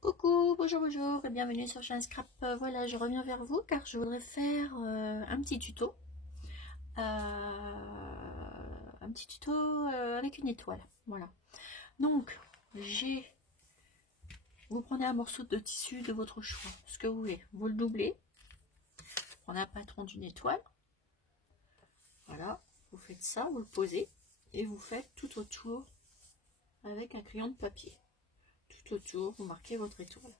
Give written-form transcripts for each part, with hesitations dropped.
Coucou, bonjour, bonjour et bienvenue sur chaîne Scrap. Voilà, je reviens vers vous car je voudrais faire un petit tuto. Avec une étoile. Voilà. Donc, vous prenez un morceau de tissu de votre choix, ce que vous voulez. Vous le doublez. Vous prenez un patron d'une étoile. Voilà, vous faites ça, vous le posez et vous faites tout autour avec un crayon de papier. Tout autour, vous marquez votre étoile.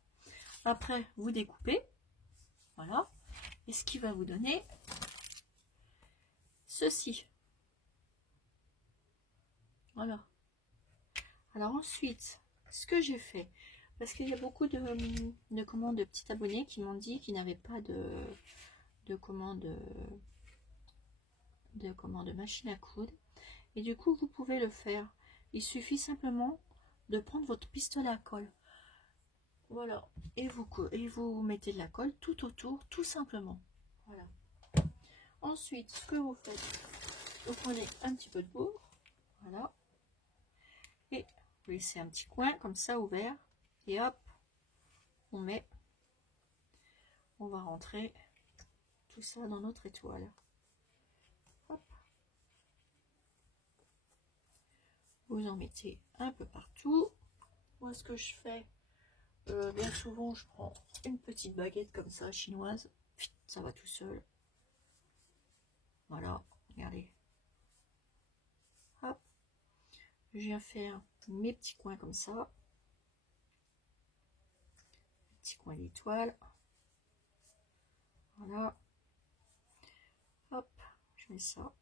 Après, vous découpez, voilà, et ce qui va vous donner ceci. Voilà. Alors ensuite, ce que j'ai fait, parce qu'il y a beaucoup de petits abonnés qui m'ont dit qu'ils n'avaient pas de machine à coudre, et du coup, vous pouvez le faire. Il suffit simplement de prendre votre pistolet à colle. Voilà, et vous mettez de la colle tout autour, tout simplement. Voilà. Ensuite, ce que vous faites, vous prenez un petit peu de bourre, voilà, et vous laissez un petit coin comme ça ouvert, et hop, on va rentrer tout ça dans notre étoile. Hop. Vous en mettez un peu partout. Moi, ce que je fais, bien souvent, je prends une petite baguette comme ça, chinoise. Ça va tout seul. Voilà, regardez. Hop. Je viens faire mes petits coins comme ça. Petit coin d'étoile. Voilà. Hop, je mets ça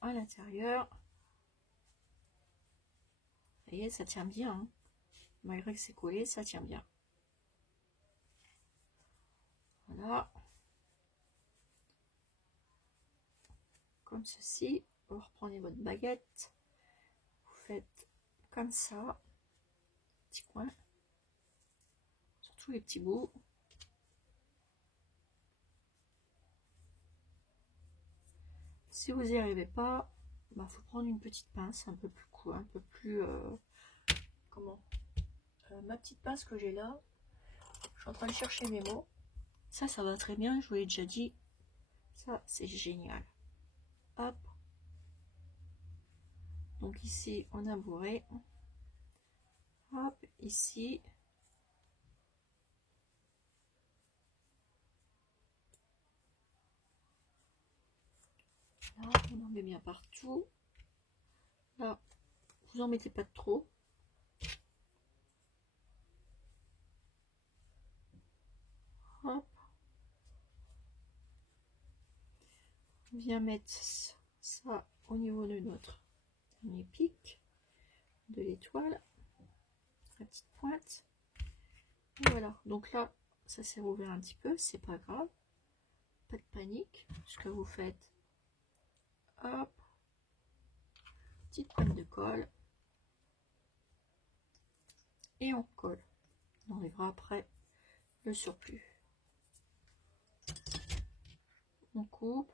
à l'intérieur. Vous voyez, ça tient bien. Hein. Malgré que c'est collé, ça tient bien. Voilà. Comme ceci. Vous reprenez votre baguette. Vous faites comme ça. Petit coin. Sur tous les petits bouts. Si vous n'y arrivez pas, bah, faut prendre une petite pince un peu plus court, un peu plus ma petite pince que j'ai là. Je suis en train de chercher mes mots. Ça va très bien, je vous l'ai déjà dit. Ça, c'est génial. Hop. Donc ici, on a bourré. Hop, ici. Là, on en met bien partout. Là, vous en mettez pas trop. Hop. On vient mettre ça au niveau de notre dernier pic de l'étoile. La petite pointe. Et voilà. Donc là, ça s'est rouvert un petit peu. C'est pas grave. Pas de panique. Ce que vous faites. Hop. Petite pointe de colle. Et on colle. On enlèvera après le surplus. On coupe.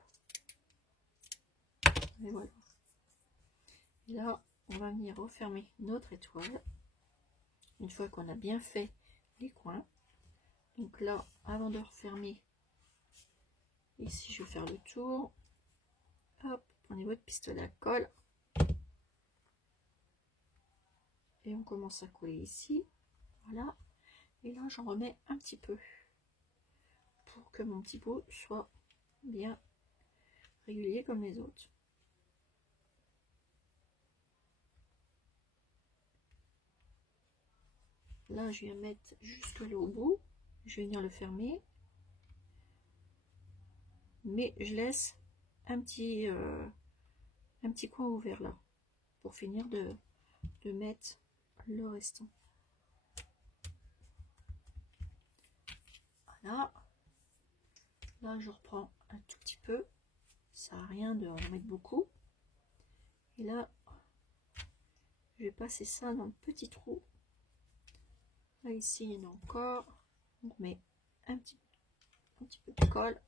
Et voilà. Et là, on va venir refermer notre étoile. Une fois qu'on a bien fait les coins. Donc là, avant de refermer, ici je vais faire le tour. Hop, prenez votre pistolet à colle. Et on commence à coller ici. Voilà. Et là, j'en remets un petit peu. Pour que mon petit bout soit bien régulier comme les autres. Là, je viens mettre jusque là au bout. Je vais venir le fermer. Mais je laisse un petit coin ouvert là. Pour finir de mettre le restant. Voilà. Là, je reprends un tout petit peu. Ça n'a rien de en mettre beaucoup. Et là, je vais passer ça dans le petit trou. Là, ici, il y en a encore. On met un petit peu de colle.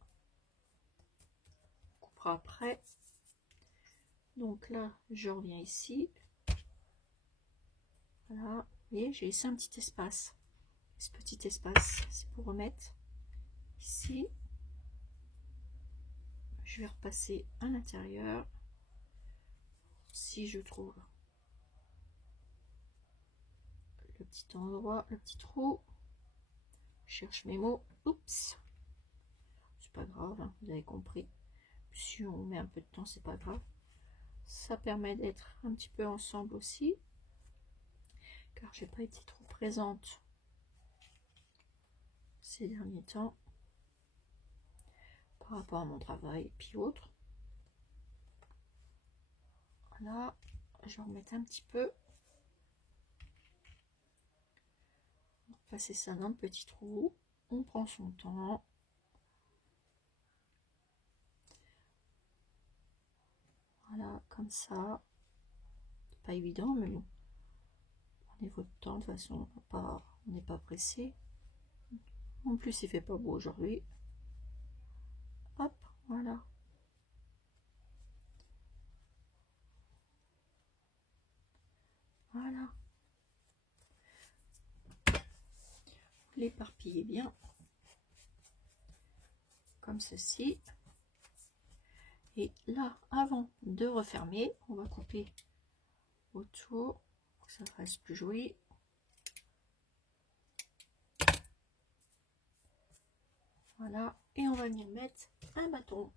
On coupera après. Donc là, je reviens ici. Voilà. Vous voyez, j'ai laissé un petit espace. ce petit espace, c'est pour remettre ici. Je vais repasser à l'intérieur si je trouve le petit endroit, le petit trou. Je cherche mes mots. Oups, c'est pas grave, hein, vous avez compris. Si on met un peu de temps, c'est pas grave. Ça permet d'être un petit peu ensemble aussi, car j'ai pas été trop présente ces derniers temps par rapport à mon travail et puis autres. Voilà, je vais remettre un petit peu. On va passer ça dans le petit trou. On prend son temps. Voilà, comme ça. C'est pas évident, mais bon. Prenez votre temps, de toute façon, on n'est pas pressé. En plus, il fait pas beau aujourd'hui. Hop, voilà. Voilà. L'éparpiller bien. Comme ceci. Et là, avant de refermer, on va couper autour pour que ça reste plus joli. Voilà, et on va venir mettre un bâton.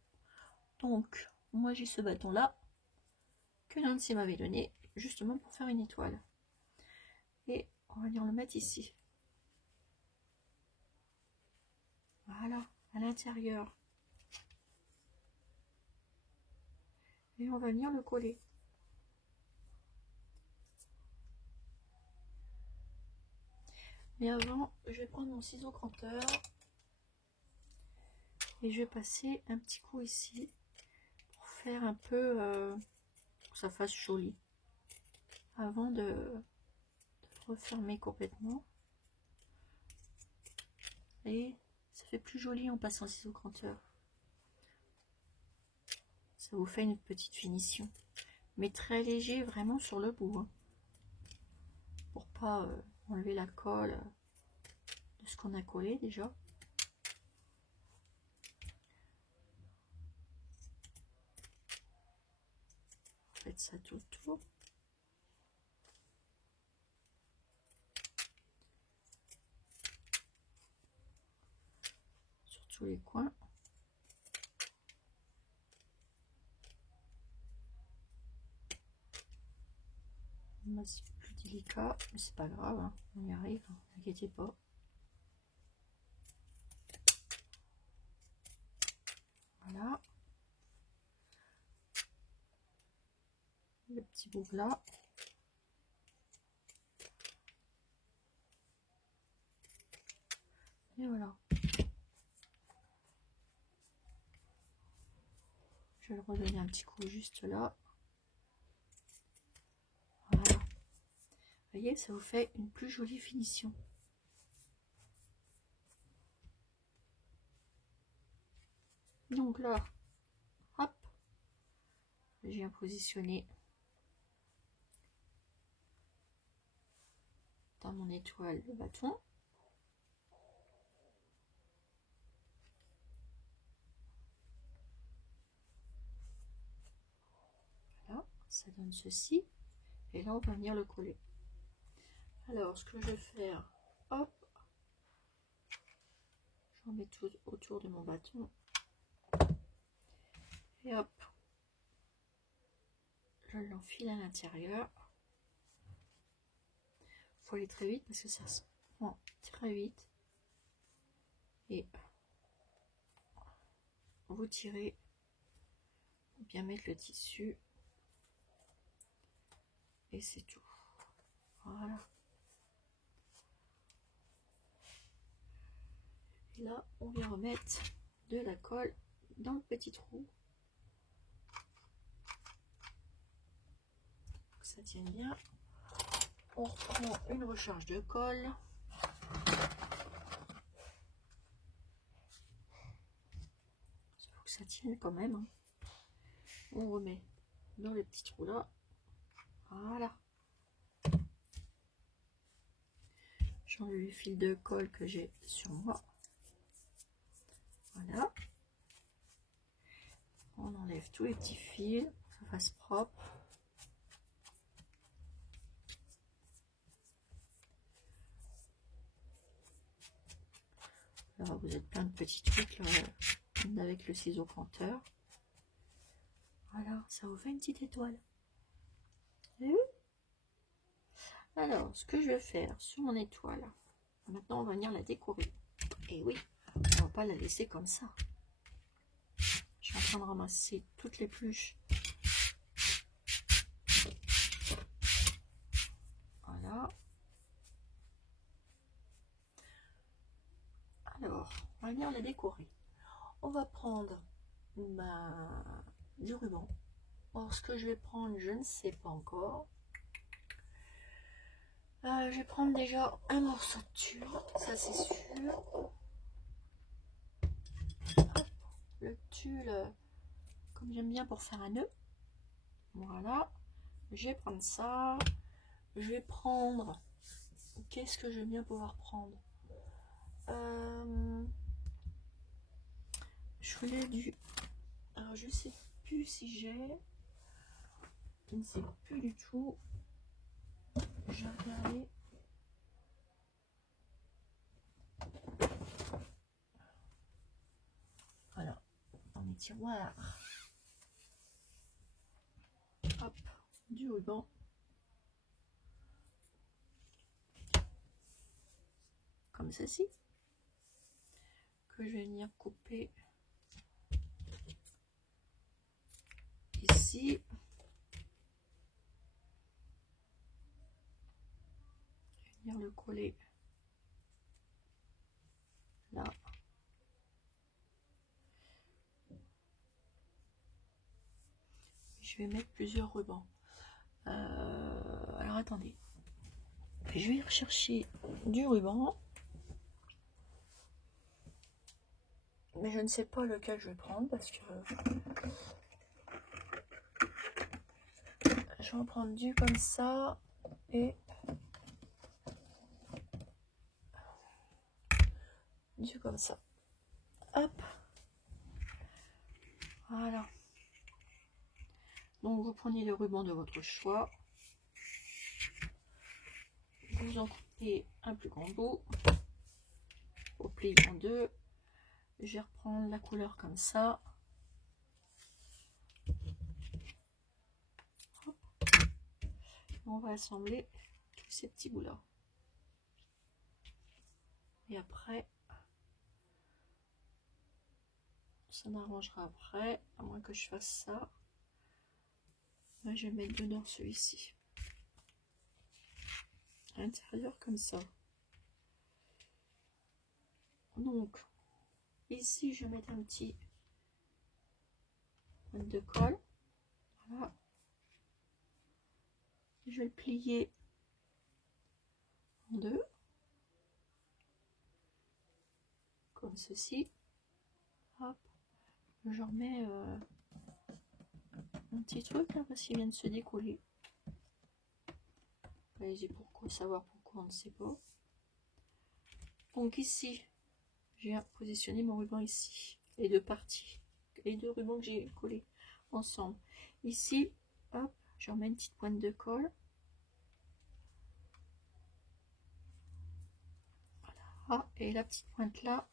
Donc, moi j'ai ce bâton là que Nancy m'avait donné justement pour faire une étoile. Et on va venir le mettre ici. Voilà, à l'intérieur. Et on va venir le coller. Mais avant, je vais prendre mon ciseau cranteur et je vais passer un petit coup ici pour faire un peu pour que ça fasse joli avant de refermer complètement. Et ça fait plus joli en passant le ciseau cranteur. Ça vous fait une petite finition, mais très léger vraiment sur le bout, hein, pour pas enlever la colle de ce qu'on a collé déjà. Faites ça tout autour. Sur tous les coins. C'est plus délicat, mais c'est pas grave, hein, on y arrive, hein, n'inquiétez pas. Voilà. Le petit bout là. Et voilà. Je vais le redonner un petit coup juste là. Voilà. Vous voyez, ça vous fait une plus jolie finition. Donc là, hop, j'ai bien positionné dans mon étoile le bâton. Voilà, ça donne ceci. Et là, on va venir le coller. Alors, ce que je vais faire, hop, j'en mets tout autour de mon bâton. Et hop, je l'enfile à l'intérieur. Il faut aller très vite parce que ça se prend très vite. Et vous tirez pour bien mettre le tissu. Et c'est tout. Voilà. Et là, on vient remettre de la colle dans le petit trou. Pour que ça tienne bien. On reprend une recharge de colle. Il faut que ça tienne quand même, hein. On remet dans le petit trou là. Voilà. J'enlève le fil de colle que j'ai sur moi. Voilà. On enlève tous les petits fils, que ça fasse propre. Alors vous êtes plein de petits trucs là, avec le ciseau pointeur. Voilà, ça vous fait une petite étoile. Vous avez vu? Alors, ce que je vais faire sur mon étoile, maintenant on va venir la décorer. Et oui, on va pas la laisser comme ça. Je suis en train de ramasser toutes les pluches. Voilà. Alors, on va venir la décorer. On va prendre du ruban. Alors, ce que je vais prendre, je ne sais pas encore. Je vais prendre déjà un morceau de tulle, ça c'est sûr. Hop, le tulle, comme j'aime bien pour faire un nœud. Voilà, je vais prendre ça. Je vais prendre, qu'est-ce que je vais bien pouvoir prendre? Je voulais du, alors je sais plus si j'ai, je ne sais plus du tout. Je vais regarder. Voilà, dans mes tiroirs. Hop, du ruban. Comme ceci. Que je vais venir couper ici. Je vais venir le coller là. Je vais mettre plusieurs rubans. Alors attendez. Je vais rechercher du ruban. Mais je ne sais pas lequel je vais prendre parce que je vais en prendre du comme ça et du comme ça. Hop. Voilà. Donc vous prenez le ruban de votre choix. Vous en coupez un plus grand bout. Au plier en deux. Je vais reprendre la couleur comme ça. Hop. On va assembler tous ces petits bouts là. Et après, ça m'arrangera après, à moins que je fasse ça. Là, je vais mettre dedans celui-ci. À l'intérieur comme ça. Donc, ici, je vais mettre un petit point de colle. Voilà. Je vais le plier en deux. Comme ceci. Hop. Je remets un petit truc là parce qu'il vient de se décoller. Allez-y, pourquoi savoir pourquoi on ne sait pas. Donc ici, j'ai positionné mon ruban ici. Les deux parties. Les deux rubans que j'ai collés ensemble. Ici, hop, je remets une petite pointe de colle. Voilà. Et la petite pointe là,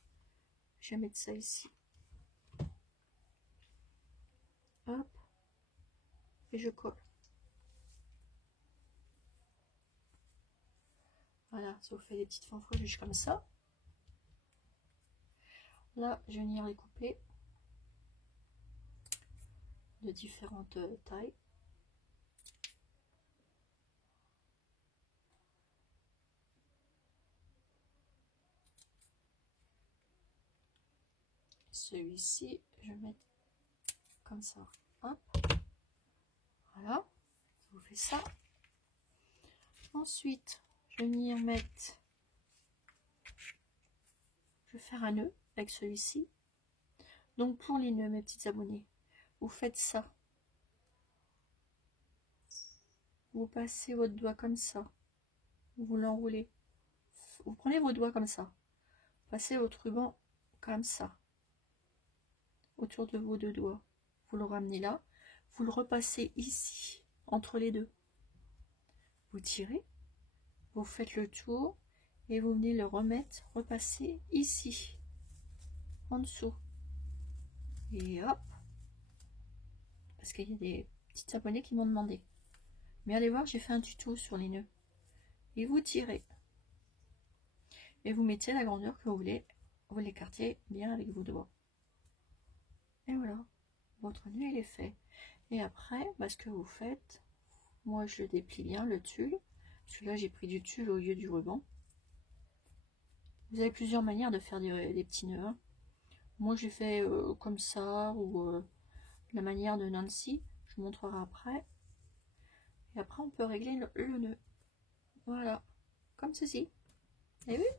je vais mettre ça ici. Hop. Et je colle. Voilà, ça vous fait des petites fanfreluches comme ça. Là, je vais venir les couper de différentes tailles. Celui-ci, je vais mettre comme ça. Hop. Voilà, ça vous fait ça. Ensuite, je vais venir mettre, je vais faire un nœud avec celui-ci. Donc pour les nœuds, mes petites abonnées, vous faites ça. Vous passez votre doigt comme ça. Vous l'enroulez vous prenez vos doigts comme ça, passez votre ruban comme ça, autour de vos deux doigts, vous le ramenez là, vous le repassez ici, entre les deux, vous tirez, vous faites le tour, et vous venez le remettre, repasser ici, en dessous, et hop, parce qu'il y a des petites abonnées qui m'ont demandé, mais allez voir, j'ai fait un tuto sur les nœuds, et vous tirez, et vous mettez la grandeur que vous voulez, vous l'écartez bien avec vos doigts, et voilà, votre nœud il est fait. Et après, bah, ce que vous faites, moi je le déplie bien, le tulle, celui-là j'ai pris du tulle au lieu du ruban. Vous avez plusieurs manières de faire des petits nœuds, hein. Moi j'ai fait comme ça, ou la manière de Nancy, je vous montrerai après. Et après on peut régler le nœud, voilà, comme ceci, vous avez vu?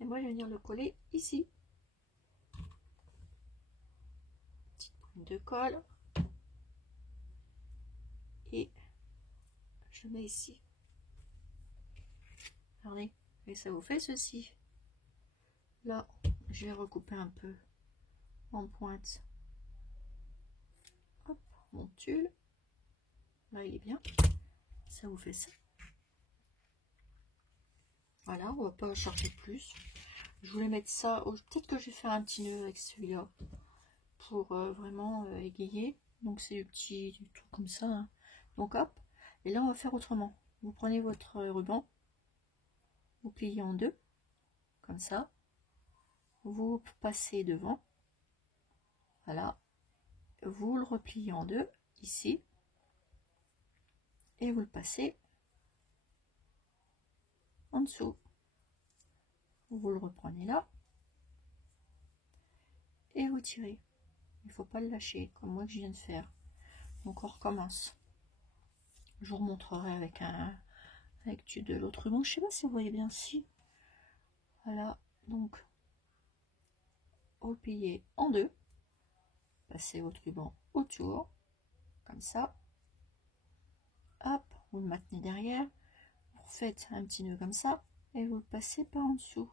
Et moi je vais venir le coller ici, petite pointe de colle, et je mets ici, regardez, et ça vous fait ceci. Là je vais recouper un peu en pointe, hop, mon tulle, là il est bien, ça vous fait ça. Voilà, on va pas chercher plus. Je voulais mettre ça, peut-être que je vais faire un petit nœud avec celui-là pour vraiment égayer. Donc c'est du truc comme ça, hein. Donc hop, et là on va faire autrement. Vous prenez votre ruban, vous pliez en deux, comme ça, vous passez devant, voilà, vous le repliez en deux, ici, et vous le passez en dessous. Vous le reprenez là, et vous tirez. Il ne faut pas le lâcher, comme moi que je viens de faire. Donc on recommence. Je vous remontrerai avec de l'autre ruban. Je sais pas si vous voyez bien si. Voilà, donc vous pliez en deux, passez votre ruban autour, comme ça. Hop, vous le maintenez derrière, vous faites un petit nœud comme ça, et vous le passez par en dessous.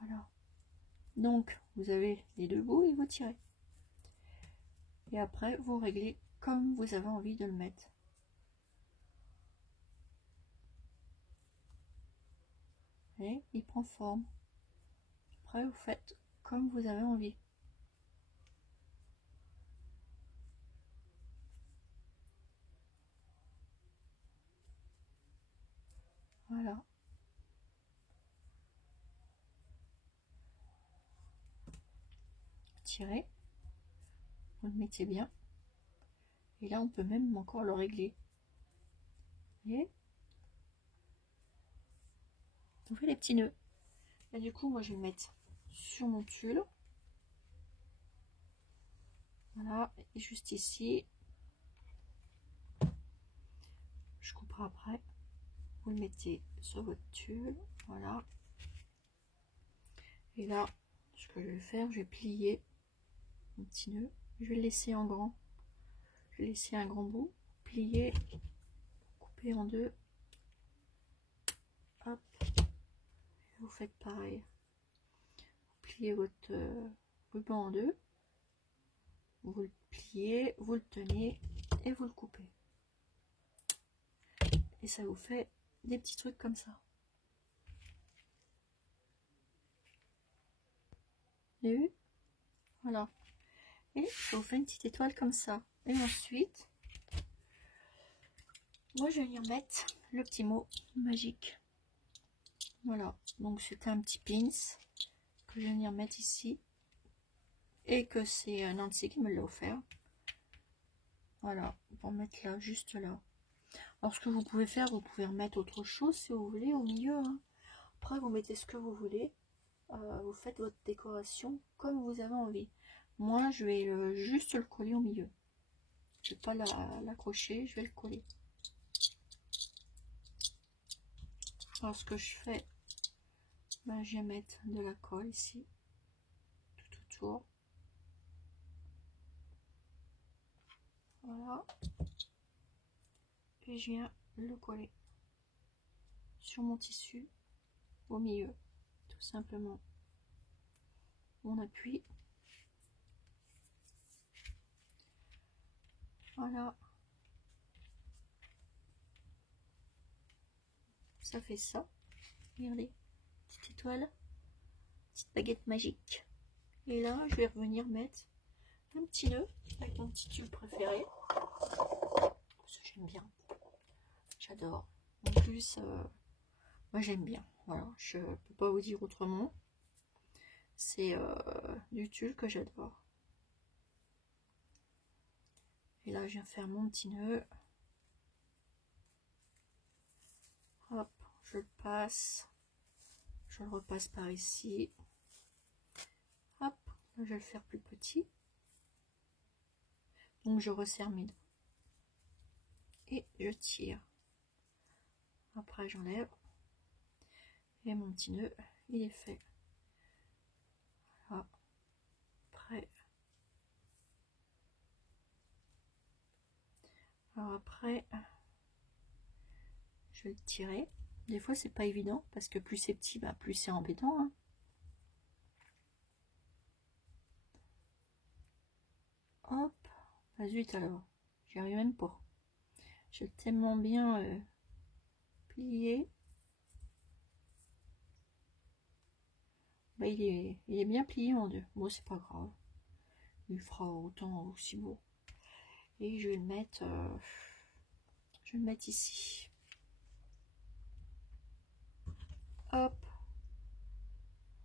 Voilà. Donc vous avez les deux bouts et vous tirez. Et après vous réglez comme vous avez envie de le mettre. Et il prend forme. Après vous faites comme vous avez envie. Voilà. Tirez. Vous le mettez bien. Et là on peut même encore le régler. Et vous faites les petits nœuds. Et du coup moi je vais le mettre sur mon tulle. Voilà, et juste ici. Je couperai après. Vous le mettez sur votre tulle. Voilà. Et là, ce que je vais faire, je vais plier mon petit nœud. Je vais le laisser en grand. Je vais laisser un grand bout. Plier. Couper en deux. Hop. Et vous faites pareil. Vous pliez votre ruban en deux. Vous le pliez, vous le tenez et vous le coupez. Et ça vous fait des petits trucs comme ça. Vous avez vu? Voilà. Et ça vous fait une petite étoile comme ça. Et ensuite, moi je vais venir mettre le petit mot magique. Voilà. Donc c'était un petit pins que je vais venir mettre ici. Et que c'est Nancy qui me l'a offert. Voilà. Pour mettre là, juste là. Alors ce que vous pouvez faire, vous pouvez remettre autre chose si vous voulez au milieu, hein. Après vous mettez ce que vous voulez. Vous faites votre décoration comme vous avez envie. Moi je vais juste le coller au milieu. Je ne vais pas l'accrocher, je vais le coller. Alors ce que je fais, ben, je vais mettre de la colle ici, tout autour. Voilà. Et je viens le coller. sur mon tissu, au milieu, tout simplement. On appuie. Voilà. Ça fait ça. Regardez, petite étoile, petite baguette magique. Et là, je vais revenir mettre un petit nœud avec mon petit tube préféré. Ça, j'aime bien. J'adore. En plus, moi j'aime bien. Voilà, je peux pas vous dire autrement. C'est du tulle que j'adore. Et là, je viens faire mon petit nœud. Hop, je le passe. Je le repasse par ici. Hop, là, je vais le faire plus petit. Donc, je resserre mes doigts. Et je tire. Après, j'enlève. Et mon petit nœud, il est fait. Voilà. Après. Alors après, je vais le tirer. Des fois, c'est pas évident parce que plus c'est petit, bah, plus c'est embêtant. Hein. Hop, bah zut alors, j'y arrive même pas. J'ai tellement bien plié. Bah, il est bien plié, mon Dieu. Bon, c'est pas grave. Il fera autant aussi beau. Et je vais le mettre, ici. Hop,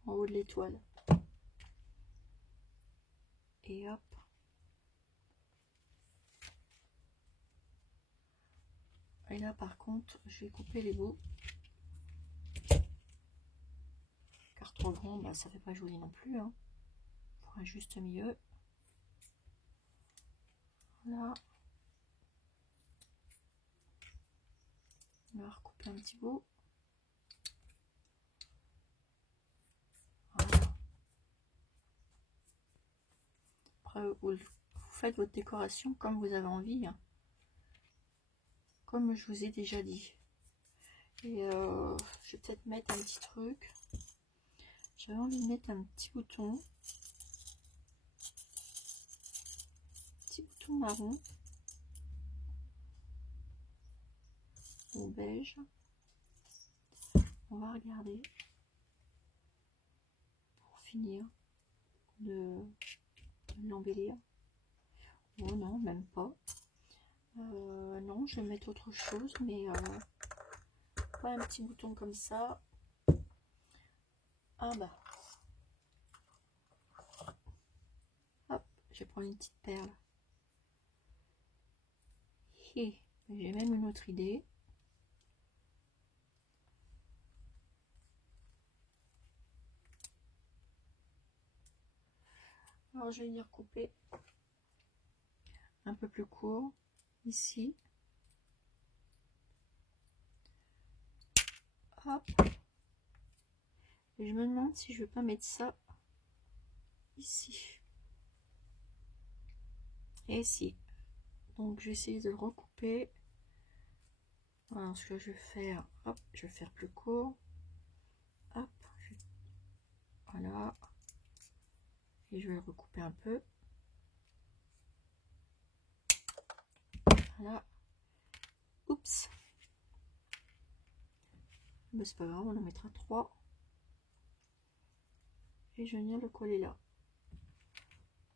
en haut de l'étoile. Et hop. Et là, par contre, je vais couper les bouts. Car trop grand, bah, ça fait pas joli non plus. Hein. Il faut un juste milieu. Là. On va recouper un petit bout. Voilà. Après, vous faites votre décoration comme vous avez envie. Hein. Comme je vous ai déjà dit. Et je vais peut-être mettre un petit truc. J'avais envie de mettre un petit bouton. Petit bouton marron. Ou beige. On va regarder. Pour finir de l'embellir. Oh non, même pas. Non, je vais mettre autre chose, mais pas un petit bouton comme ça. Ah bah. Hop, je vais prendre une petite perle. Et j'ai même une autre idée. Alors je vais venir couper un peu plus court ici. Hop. Et je me demande si je ne vais pas mettre ça ici. Et ici. Donc je vais essayer de le recouper. Voilà ce que je vais faire. Hop, je vais faire plus court. Hop. Voilà. Et je vais le recouper un peu. Voilà. Oups. Mais c'est pas grave, on en mettra 3. Et je viens le coller là.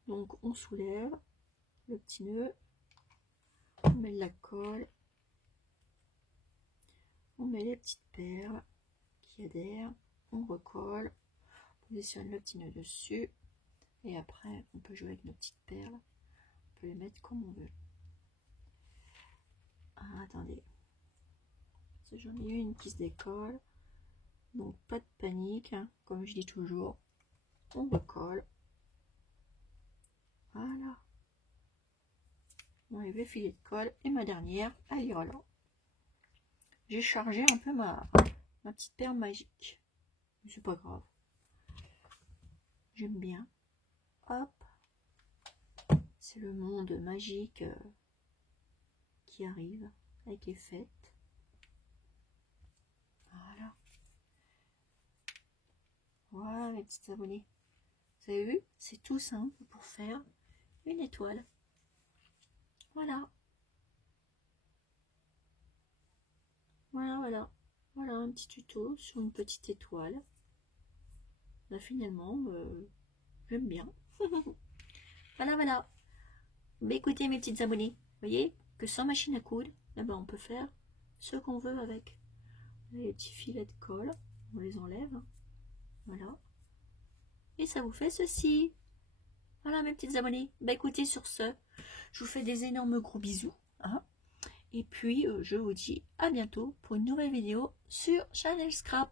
Donc on soulève le petit nœud. On met de la colle. On met les petites perles qui adhèrent. On recolle. On positionne le petit nœud dessus. Et après, on peut jouer avec nos petites perles. On peut les mettre comme on veut. Ah, attendez. J'en ai une qui se décolle. Donc, pas de panique. Hein, comme je dis toujours. On recolle. Voilà. On enlève le filet de colle. Et ma dernière, elle ira là. J'ai chargé un peu ma petite perle magique. C'est pas grave. J'aime bien. Hop. C'est le monde magique qui arrive avec les fêtes. mes petits abonnés. Vous avez vu? C'est tout simple pour faire une étoile. Voilà. Voilà. Voilà un petit tuto sur une petite étoile. Bah, finalement, j'aime bien. Voilà. Mais écoutez mes petits abonnés, vous voyez que sans machine à coudre, eh ben, on peut faire ce qu'on veut avec. Les petits filets de colle, on les enlève. Voilà. Et ça vous fait ceci. Voilà mes petits abonnés. Bah écoutez, sur ce, je vous fais des énormes gros bisous. Hein. Et puis, je vous dis à bientôt pour une nouvelle vidéo sur Channel Scrap.